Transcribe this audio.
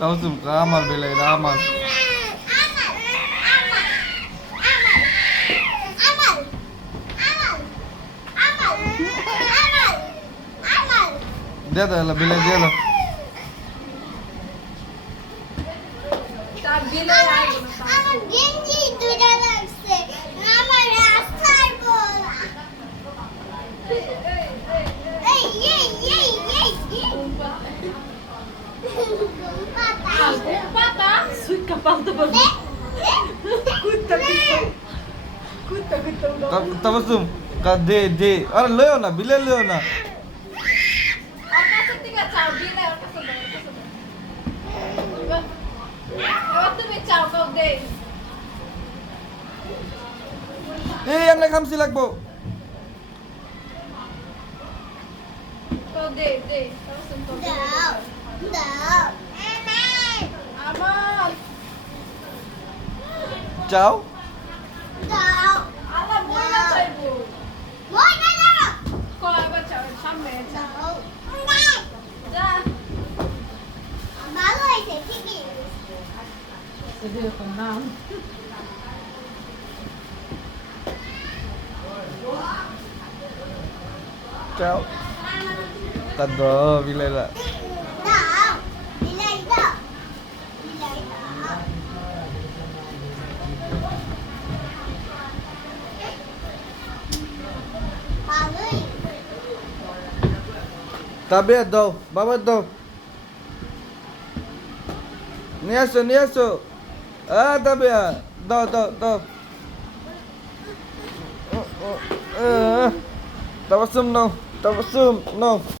Tausum kamar bilay ramar. Dia dah lah bilay dia lah. আমার গেঞ্জি দুটা লাগছে আমার রাস্তার বলা এই এই এই এই Pata? Sweet kapal to ba? Kuta kuta. Tausum ka de. Ara leo na bilay leo na. Apa sa tiga chow bile or kaso ba? Ewan তুমি chow kau de. Eh yang nak hamsi lagbo. Kau de. Tapos yung kau de. দাও দাও Aman. Ciao. দাও Alam mo na tayo bu. মই না দাও Ko ba chow সামনে chow. দাও Ja. ভালো হয়েছে ঠিকই Sige ko na. Ciao. Tado bilay lah. দাও বিলাই দাও বিলাই দাও ভালোই Tabi daw. Baba daw. Niaso. Ah, tabi ah. Daw. Tabassum no.